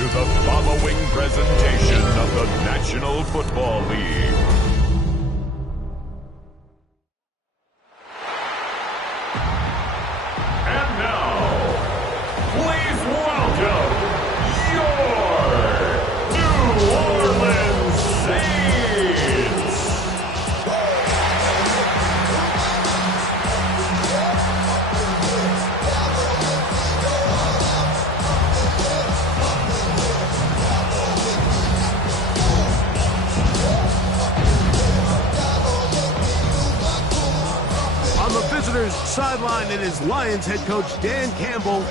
to the following presentation of the National Football League. And now, please welcome your New Orleans Saints. On the visitors' sideline, it is Lions head coach Dan Campbell.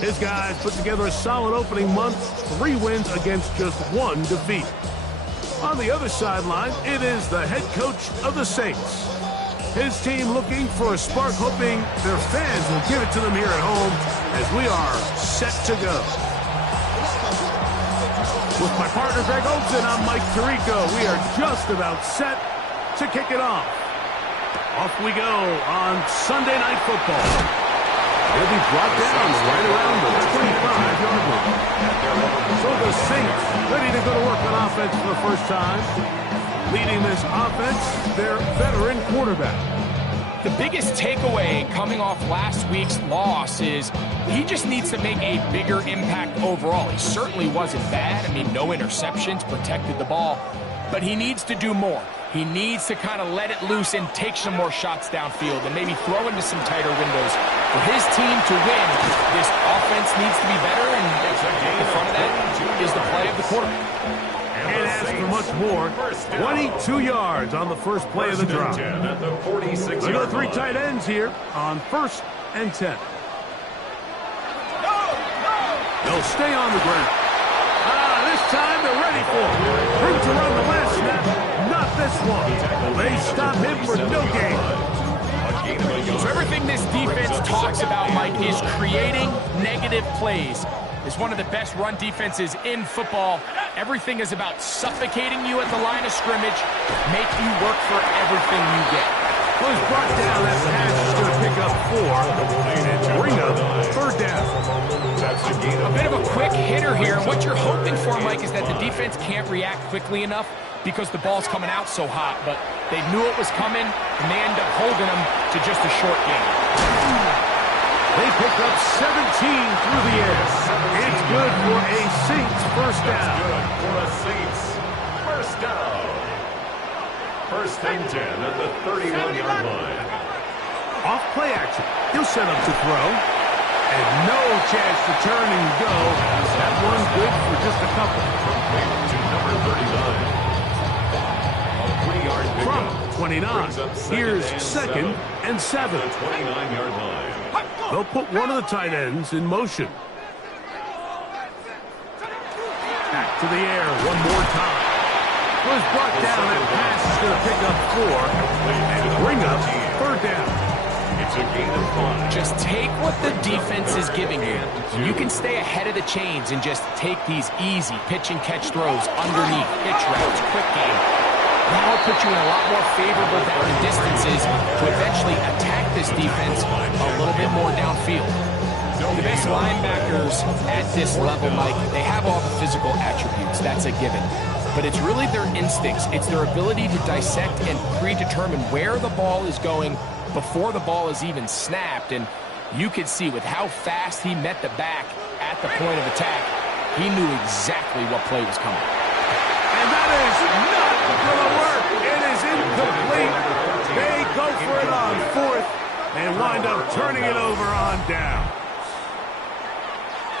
His guys put together a solid opening month, 3 wins against just 1 defeat. On the other sideline, it is the head coach of the Saints. His team looking for a spark, hoping their fans will give it to them here at home as we are set to go. With my partner Greg Olsen, I'm Mike Tirico. We are just about set to kick it off. Off we go on Sunday Night Football. He'll be brought down right around the 25-yard line. So the Saints ready to go to work on offense for the first time. Leading this offense, their veteran quarterback. The biggest takeaway coming off last week's loss is he just needs to make a bigger impact overall. He certainly wasn't bad. I mean, no interceptions, protected the ball. But he needs to do more. He needs to kind of let it loose and take some more shots downfield and maybe throw into some tighter windows. For his team to win, this offense needs to be better, and at the front of that is the play of the quarterback. And as for much more, 22 yards on the first play of the drive. Look at the 3 tight ends here on 1st and 10. They'll stay on the ground. This time they're ready for it. Room to run the last snap. Not this one. They stop him for no gain. So everything this defense talks about, Mike, is creating negative plays. It's one of the best run defenses in football. Everything is about suffocating you at the line of scrimmage, make you work for everything you get. Well, he's brought down. That pass is going to pick up 4 and bring up 3rd down. A bit of a quick hitter here, and what you're hoping for, Mike, is that the defense can't react quickly enough because the ball's coming out so hot, but they knew it was coming, and they end up holding them to just a short game. They pick up 17 through the air. It's good for a Saints first down. Good for a Saints first down. 1st and 10 at the 31-yard line. Off play action. He'll set up to throw. And no chance to turn and go. That one good for just a couple. To number 39. A 3-yard From pickup. 29. Here's 2nd and 7. 29-yard line. They'll put one of the tight ends in motion. Back to the air one more time. Was brought down. That pass is going to pick up 4 and bring up 3rd down. It's a gain of 5. Just take what the defense is giving you. You can stay ahead of the chains and just take these easy pitch-and-catch throws underneath, pitch routes, quick game. That'll put you in a lot more favorable down and distances to eventually attack this defense a little bit more downfield. The best linebackers at this level, Mike, they have all the physical attributes. That's a given. But it's really their instincts. It's their ability to dissect and predetermine where the ball is going before the ball is even snapped. And you could see with how fast he met the back at the point of attack, he knew exactly what play was coming. And that is not going to work. It is incomplete. They go for it on 4th and wind up turning it over on down.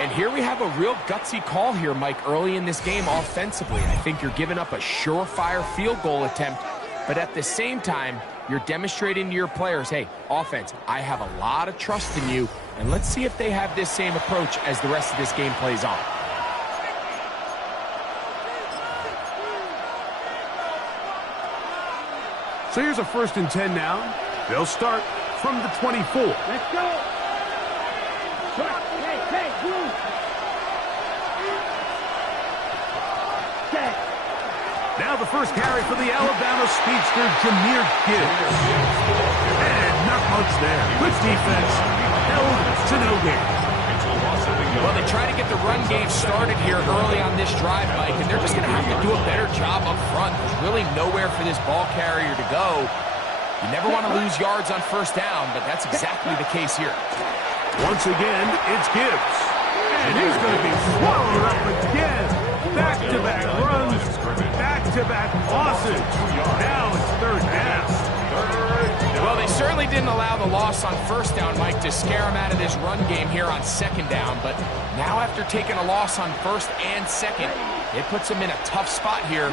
And here we have a real gutsy call here, Mike, early in this game offensively. I think you're giving up a surefire field goal attempt, but at the same time, you're demonstrating to your players, hey, offense, I have a lot of trust in you, and let's see if they have this same approach as the rest of this game plays on. So here's a 1st and 10 now. They'll start from the 24. Let's go. Now the first carry for the Alabama speedster, Jahmyr Gibbs. And not much there. Good defense. Held to no gain. It's a loss of Well, they try to get the run game started here early on this drive, Mike, and they're just going to have to do a better job up front. There's really nowhere for this ball carrier to go. You never want to lose yards on first down, but that's exactly the case here. Once again, it's Gibbs. And he's going to be swallowed up again. Back-to-back runs, back-to-back losses. Now it's third down. Well, they certainly didn't allow the loss on first down, Mike, to scare him out of this run game here on second down. But now after taking a loss on first and second, it puts him in a tough spot here.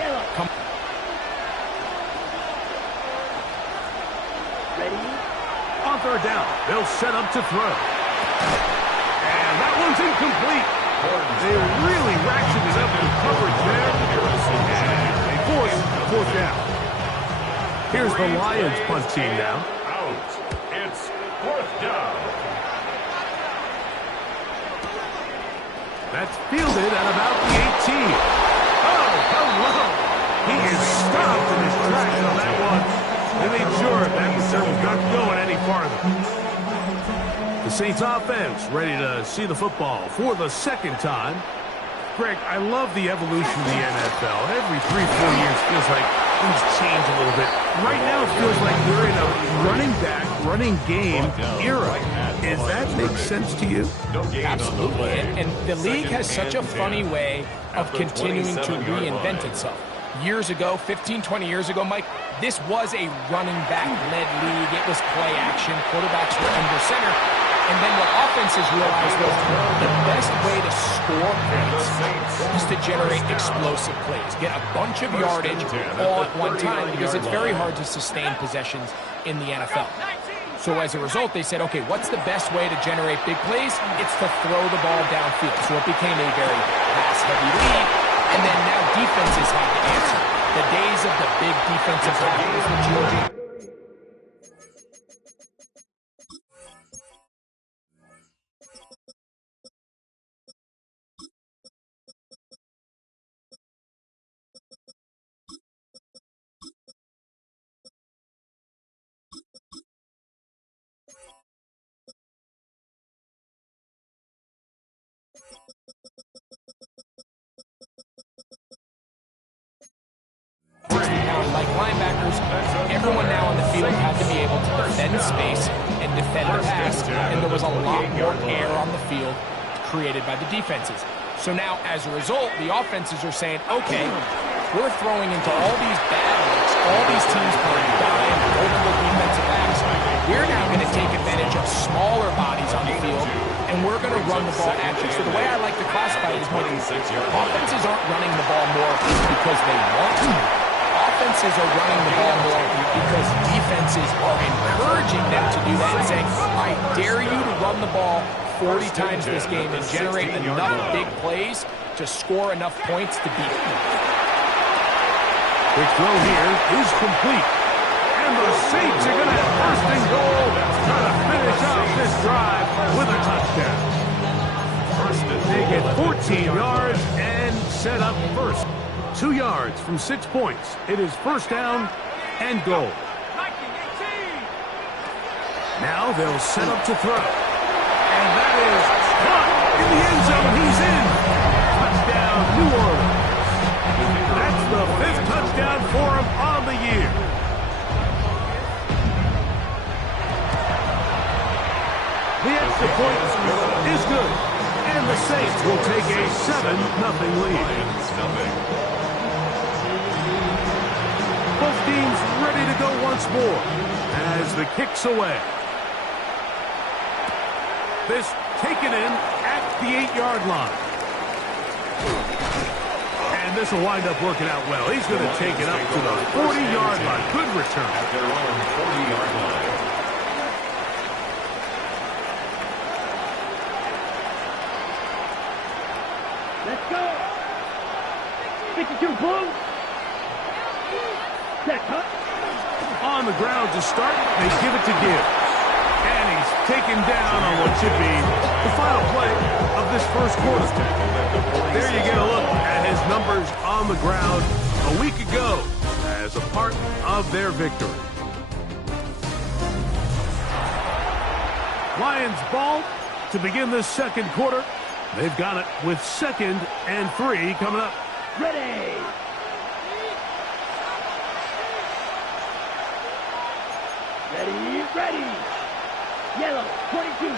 On third down, they'll set up to throw. And that one's incomplete. They really ratcheted up the coverage there. And they force a fourth down. Here's the Lions punt team now. Out. It's fourth down. That's fielded at about the 18. Oh, hello. He is stopped in his tracks on that one. They made sure that return was not going any farther. The Saints offense ready to see the football for the second time. Greg, I love the evolution of the NFL. Every 3-4 years feels like things change a little bit. Right now it feels like we're in a running back, running game era. Does that make sense to you? Absolutely. And the league has such a funny way of continuing to reinvent itself. Years ago, 15, 20 years ago, Mike, this was a running back-led league. It was play action. Quarterbacks were under center. And then what offenses realized was the best way to score points is to generate explosive plays. Get a bunch of yardage all at one time because it's very hard to sustain possessions in the NFL. So as a result, they said, okay, what's the best way to generate big plays? It's to throw the ball downfield. So it became a very pass-heavy league. And then now defenses have to answer. The days of the big defensive tackles were changing. Like linebackers, everyone now on the field had to be able to defend space and defend the pass, and there was a lot more air on the field created by the defenses. So now, as a result, the offenses are saying, okay, we're throwing into all these bad looks, all these teams playing dime, multiple defensive backs. We're now going to take advantage of smaller bodies on the field, and we're going to run the ball at you. So the way I like to classify it is offenses aren't running the ball more because they want to. Offenses are running the ball more because defenses are encouraging them to do that and saying, I dare you to run the ball 40 times this game and generate enough big plays to score enough points to beat them. The throw here is complete. And the Saints are going to have first and goal, trying to finish off this drive with a touchdown. They get 14 yards and set up first. 2 yards from 6 points. It is first down and goal. Now they'll set up to throw. And that is caught in the end zone. He's in. Touchdown, New Orleans. That's the 5th touchdown for him on the year. The extra point is good. And the Saints will take a 7-0 lead. Both teams ready to go once more as the kick's away. This taken in at the 8-yard line. And this will wind up working out well. He's going to take it up to the 40-yard line. Good return. At their own 40-yard line. Let's go. 52 Blue. On the ground to start, they give it to Gibbs. And he's taken down on what should be the final play of this first quarter. There you get a look at his numbers on the ground a week ago as a part of their victory. Lions ball to begin this second quarter. They've got it with 2nd and 3 coming up. Ready. Ready. Yellow, 22.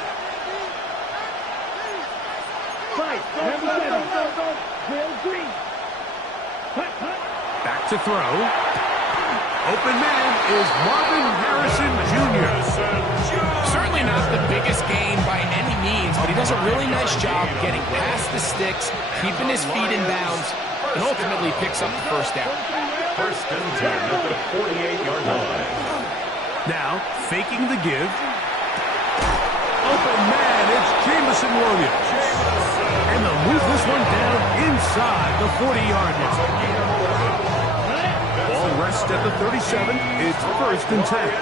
Fight. Go. Will green. Cut. Back to throw. Open man is Marvin Harrison Jr. Certainly not the biggest gain by any means, but he does a really nice job getting past the sticks, keeping his feet in bounds, and ultimately picks up the first down. 1st and 10 at the 48-yard line. Now, faking the give. Open man, it's Jamison Williams. And they'll move this one down inside the 40-yard line. Ball rests at the 37. It's 1st and 10.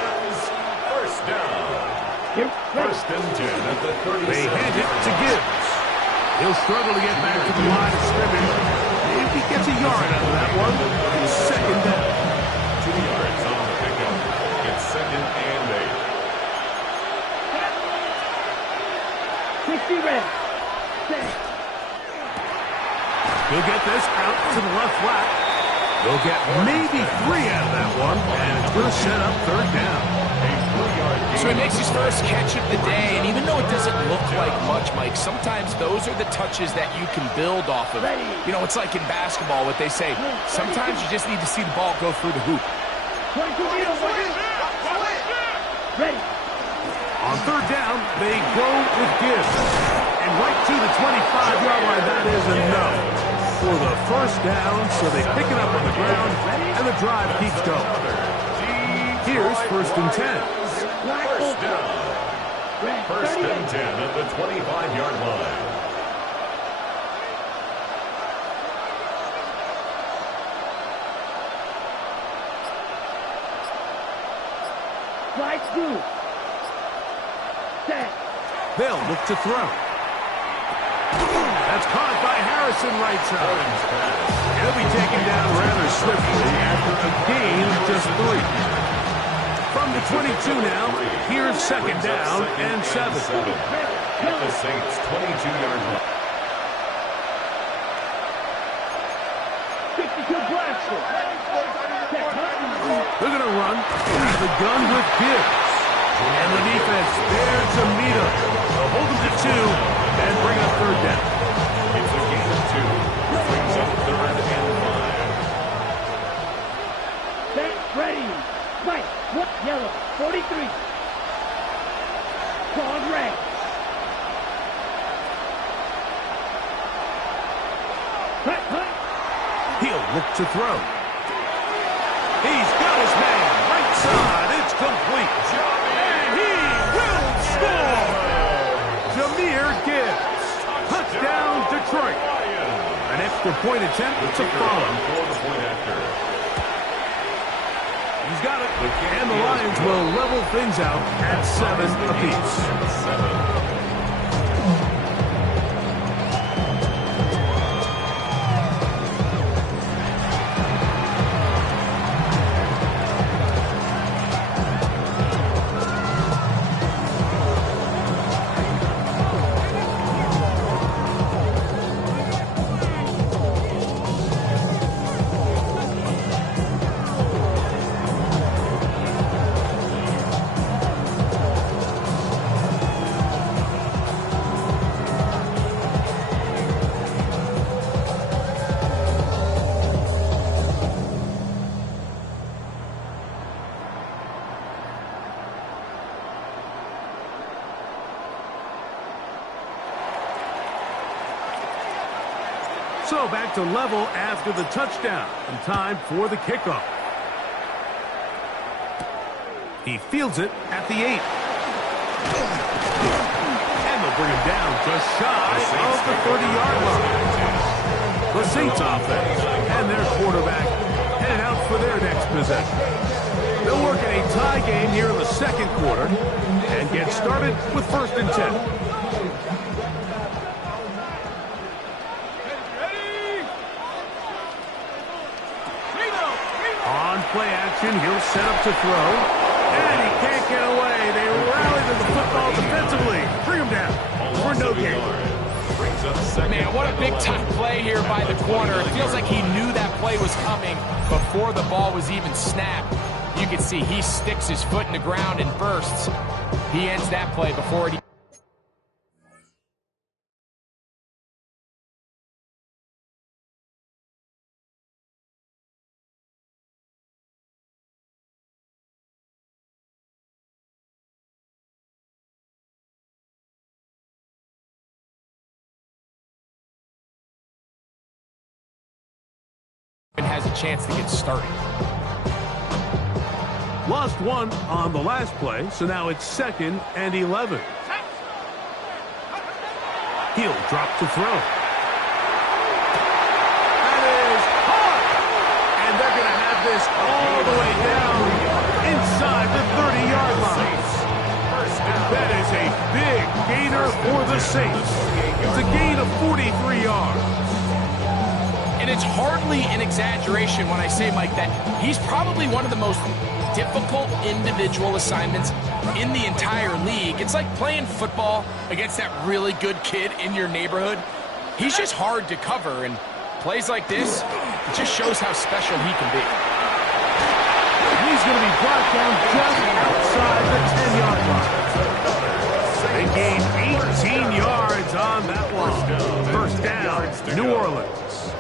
First down. 1st and 10 at the 37. They hand it to Gibbs. He'll struggle to get back to the line of scrimmage. If he gets a yard out of that one, it's 2nd down. 2 yards on the pickup. It's 2nd and 8. 60 red. He'll get this out to the left flat. They'll get maybe 3 out of that one, and it's going to set up 3rd down. So he makes his first catch of the day, and even though it doesn't look like much, Mike, sometimes those are the touches that you can build off of. You know, it's like in basketball, what they say, sometimes you just need to see the ball go through the hoop. Ready. On 3rd down, they go with Gibbs. And right to the 25-yard line, that is enough for the first down, so they pick it up on the ground, and the drive keeps going. Here's 1st and 10. First down. 1st and 10 at the 25-yard line. Slide through. Set. They'll look to throw. That's caught by Harrison right side. He'll be taken down rather swiftly after a gain of just 3. From the 22 now, here's 2nd down and 7. At the Saints' 22-yard line. 62 blaster. They're going to run. He's the gun with Gibbs. And the defense there to meet him. They'll hold him to 2 and bring up 3rd down. It's a gain of 2. Brings up 3rd and 5. Set. Ready. Fight. Yellow. 43. Claws red. Cut. He'll look to throw. He's got his man. Right side. It's complete. And he will score. Jameer Gibbs. Touchdown, Detroit. An extra point attempt to follow. He's got it. And the Lions will level things out at 7 apiece. So back to level after the touchdown. And time for the kickoff. He fields it at the 8. And they'll bring him down just shy of the 30-yard line. The Saints offense and their quarterback headed out for their next possession. They'll work in a tie game here in the 2nd quarter and get started with 1st and 10. Play action, he'll set up to throw, and he can't get away. They rally to the football defensively. Bring him down for no gain. yards on second. Man, what a big-time play here by the corner. It feels like he knew that play was coming before the ball was even snapped. You can see he sticks his foot in the ground and bursts. He ends that play before it has a chance to get started. Lost one on the last play, so now it's 2nd and 11. He'll drop to throw. That is hard! And they're going to have this all the way down inside the 30-yard line. That is a big gainer for the Saints. It's a gain of 43 yards. And it's hardly an exaggeration when I say, Mike, that he's probably one of the most difficult individual assignments in the entire league. It's like playing football against that really good kid in your neighborhood. He's just hard to cover, and plays like this, it just shows how special he can be. He's going to be brought down just outside the 10-yard line. They gain 18 yards on that one. First down, New Orleans.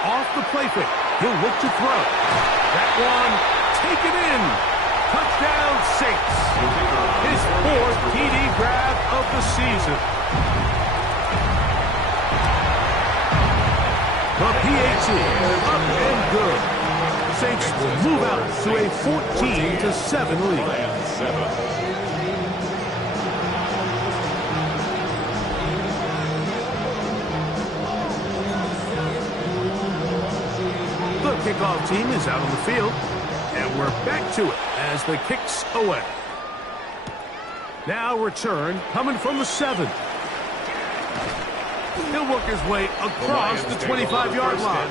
Off the play fake. He'll look to throw. That one taken in. Touchdown, Saints. His 4th TD grab of the season. The PAT up and good. Saints will move out to a 14-7 lead. The kickoff team is out on the field, and we're back to it as the kick's away. Now return coming from the 7. He'll work his way across the 25-yard line.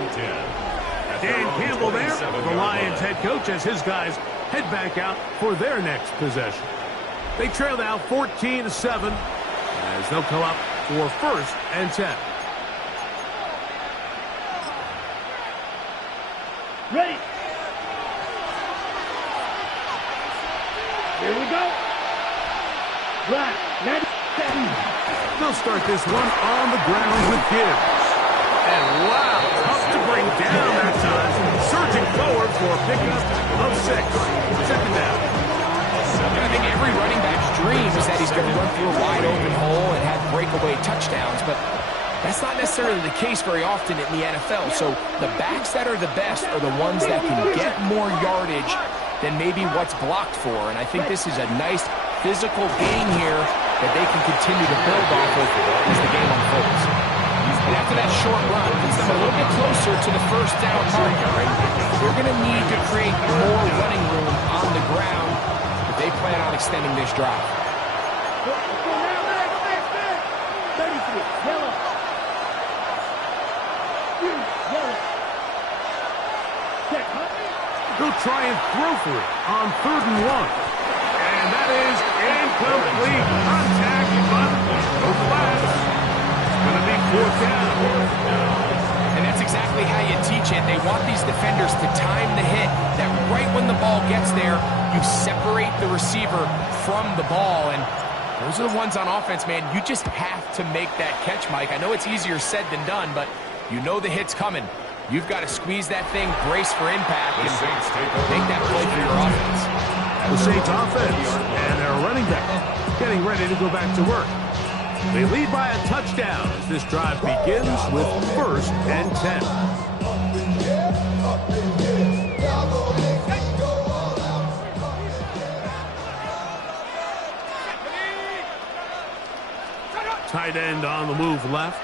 Dan Campbell there, the Lions head coach, as his guys head back out for their next possession. They trail now 14-7 as they'll come up for 1st and 10. Ready. Here we go. Right. 97. They'll start this one on the ground with Gibbs. And wow, tough to bring down that time. Surging forward for a pickup of 6. 2nd down. I think every running back's dream is that he's going to run through a wide open hole and have breakaway touchdowns, but that's not necessarily the case very often in the NFL. So the backs that are the best are the ones that can get more yardage than maybe what's blocked for. And I think this is a nice physical gain here that they can continue to build off of as the game unfolds. And after that short run, puts them a little bit closer to the 1st down marker. And they're going to need to create more running room on the ground if they plan on extending this drive. 33. Yellow. He'll try and throw for it on 3rd and 1. And that is incomplete. Contact, but no flags. It's going to be 4th down. And that's exactly how you teach it. They want these defenders to time the hit, that right when the ball gets there, you separate the receiver from the ball. And those are the ones on offense, man. You just have to make that catch, Mike. I know it's easier said than done, but you know the hit's coming. You've got to squeeze that thing, brace for impact, and make that play for your offense. The Saints offense and their running back getting ready to go back to work. They lead by a touchdown as this drive begins with 1st and 10. Tight end on the move left.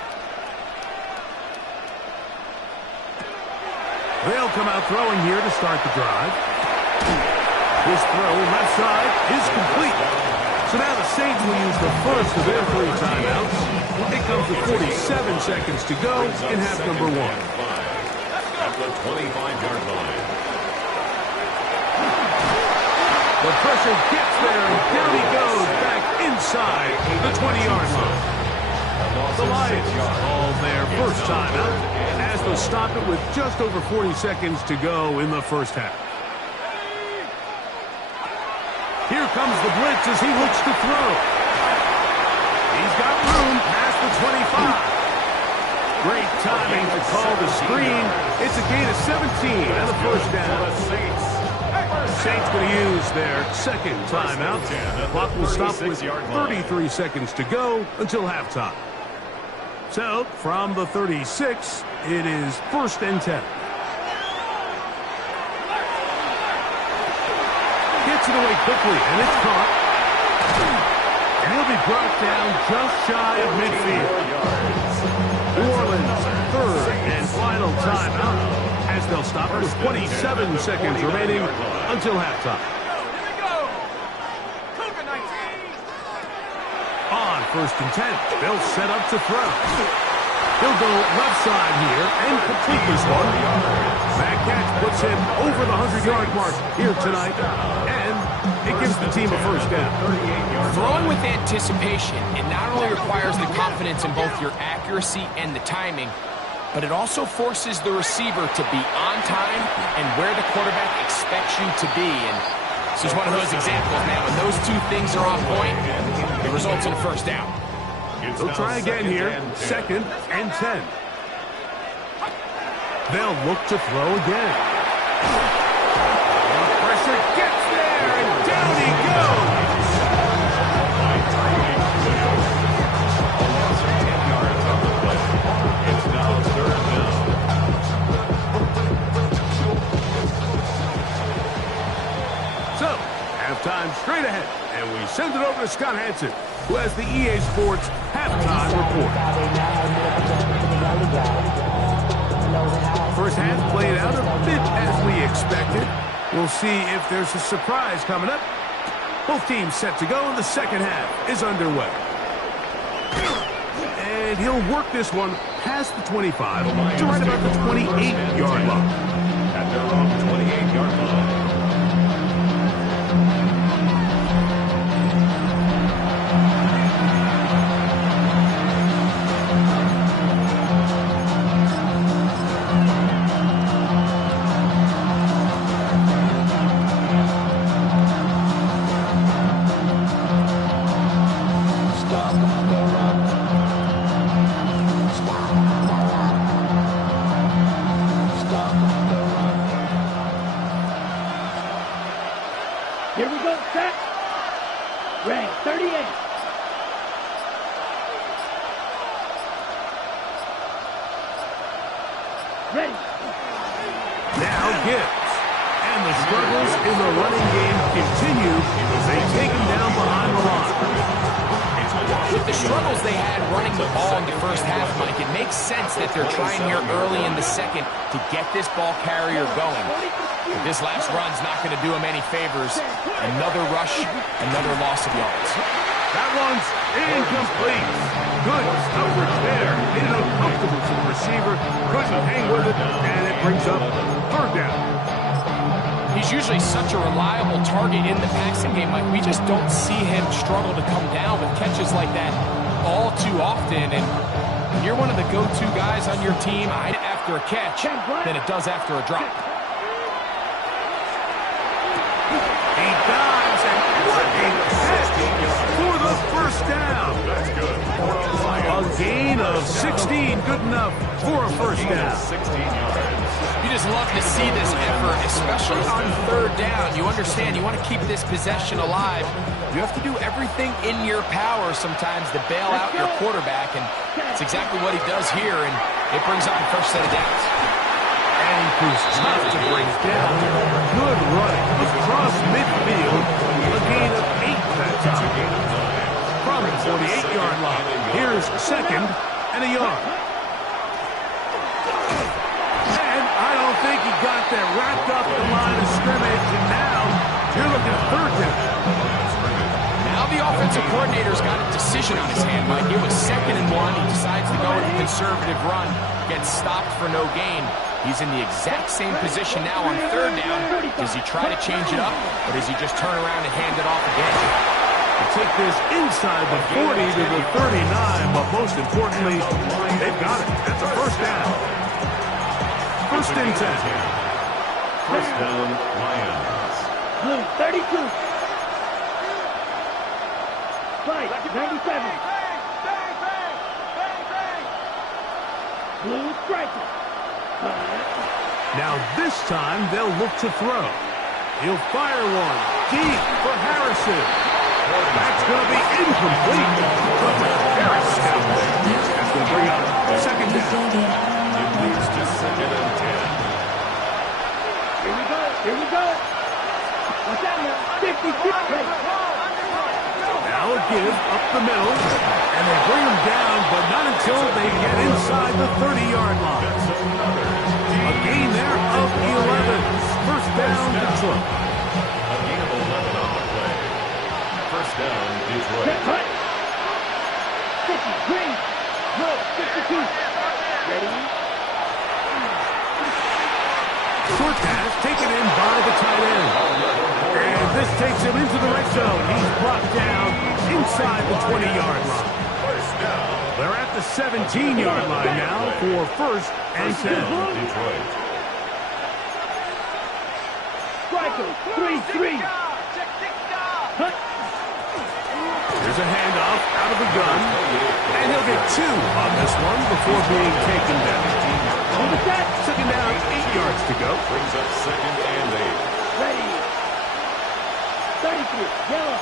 They'll come out throwing here to start the drive. His throw left side is complete. So now the Saints will use the first of their 3 timeouts. It comes with 47 seconds to go in half number 1. At the 25-yard line. The pressure gets there, and down he goes back inside the 20-yard line. The Lions call their first timeout as they'll stop it with just over 40 seconds to go in the first half. Here comes the blitz as he looks to throw. He's got room past the 25. Great timing to call the screen. It's a gain of 17 and a first down. Saints going to use their second timeout. The clock will stop with 33 seconds to go until halftime. So, from the 36, it is first and 10. Gets it away quickly, and it's caught. And he'll be brought down just shy of midfield. New Orleans, third and final timeout, as they'll stop it with 27 seconds remaining until halftime. On first and 10, they'll set up to throw. He'll go left side here and complete this one. That catch puts him over the 100-yard mark here tonight, and it gives the team a first down. Throwing with anticipation, it not only requires the confidence in both your accuracy and the timing, but it also forces the receiver to be on time and where the quarterback expects you to be. And this is one of those examples, man. When those two things are on point, it results in a first down. They'll try again here, second and 10. They'll look to throw again. The pressure gets there, and down he goes. It's now third down. So, halftime straight ahead, and we send it over to Scott Hansen, who has the EA Sports halftime report. First half played out a bit as we expected. We'll see if there's a surprise coming up. Both teams set to go, and the second half is underway. And he'll work this one past the 25 to right about the 28-yard line. At their own 28-yard line. Here we go, set. Ray, 38. Ready. Now Gibbs. And the struggles in the running game continue. They take him down behind the line. With the struggles they had running the ball in the first half, Mike, it makes sense that they're trying here early in the second to get this ball carrier going. But this last run's not going to do him any favors. Another rush, another loss of yards. That one's incomplete. Good coverage there. Made it uncomfortable for the receiver. Couldn't hang with it, and it brings up third down. He's usually such a reliable target in the passing game. Like, we just don't see him struggle to come down with catches like that all too often. And when you're one of the go-to guys on your team after a catch than it does after a drop. He dives, and what a catch for the first down. That's good. A gain of 16, good enough for a first down. 16 yards. You just love to see this effort, especially on third down. You understand, you want to keep this possession alive. You have to do everything in your power sometimes to bail out your quarterback, and it's exactly what he does here, and it brings up the first set of downs. And he proves tough to bring down. Good running across midfield. A gain of 8 that time. From the 48-yard line. Here's second and a yard. I don't think he got that wrapped up the line of scrimmage, and now you're looking at third down. Now the the offensive coordinator's got a decision on his hand, Mike. It was 2nd and 1. He decides to go with a conservative run, gets stopped for no gain. He's in the exact same position now on 3rd down. Does he try to change it up, or does he just turn around and hand it off again? Take this inside the 40 to the 39, but most importantly, they've got it. That's a 1st down. 1st and 10. 1st down, Lions. Blue, 32. Fight, 97. Blue, striker. Now this time, they'll look to throw. He'll fire one deep for Harrison. That's going to be incomplete. Harris down there. That's going to bring up 2nd down. It moves to 2nd and 10. Here we go. Here we go. What's that now? 56. Now a give up the middle, and they bring him down, but not until they get inside the 30-yard line. A gain there of 11. 1st down, Detroit. A gain of 11 on the play. 1st down, Detroit. Cut. 50, green. No, 52. Ready? Short pass taken in by the tight end. And this takes him into the red zone. He's brought down inside the 20-yard line. 1st down. They're at the 17-yard line now for 1st and 10. Detroit. Striker, 3-3. Cut. Here's a handoff out of the gun. And he'll get 2 on this one before being taken down. What was that? 2nd down, 8 yards to go. Brings up 2nd and 8. Ready. 33, yellow.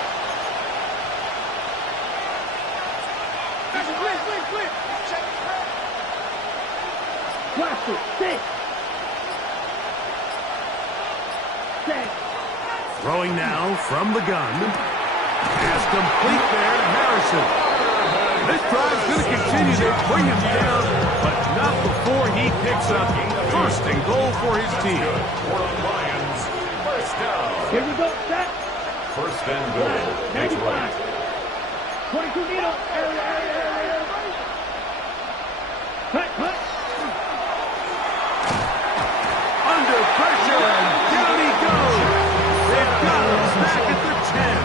Cluster, 6. 6. Throwing now from the gun. Pass complete there to Harrison. This drive's going to continue. They bring him down, but not before he picks up 1st and goal for his team. For the Lions, 1st down. Here we go, set. 1st and goal, 95. Detroit. 22 needle. Cut. Under pressure, and down he goes. They've got him back at the 10.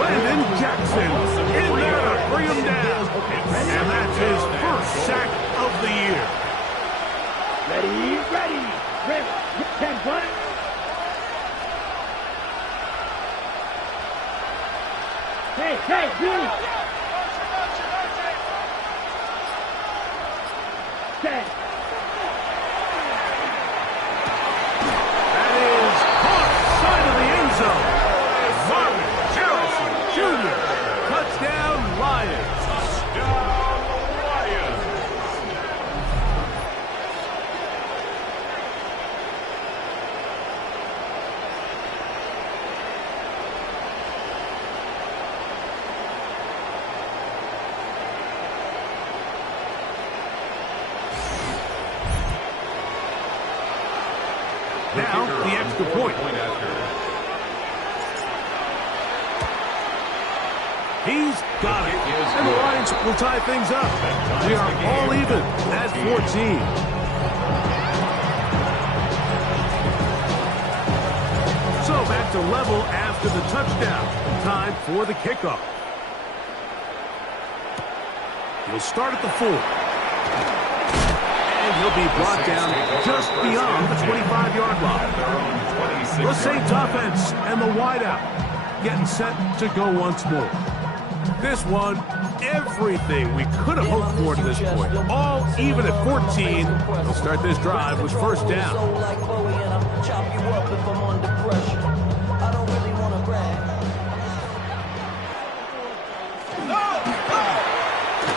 Landon Jackson in there to bring him down. And that's his 1st sack of the year. Ready. 10 1. Hey, blue. 10. That is caught side of the end zone. Marvin Harrison Jr. Touchdown, Lions. Touchdown, Lions. Now, the extra point. He's got it. And the Lions will tie things up. We are all even at 14. So back to level after the touchdown. Time for the kickoff. He'll start at the 4. And he'll be brought down just beyond the 25-yard line. The Saints offense and the wideout getting set to go once more. This one, everything we could have hoped for to this point. All even at 14. They'll start this drive with 1st down.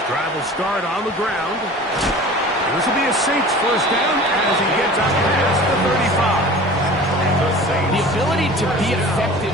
Drive will start on the ground. This will be a Saints 1st down as he gets out past the 35. The ability to be effective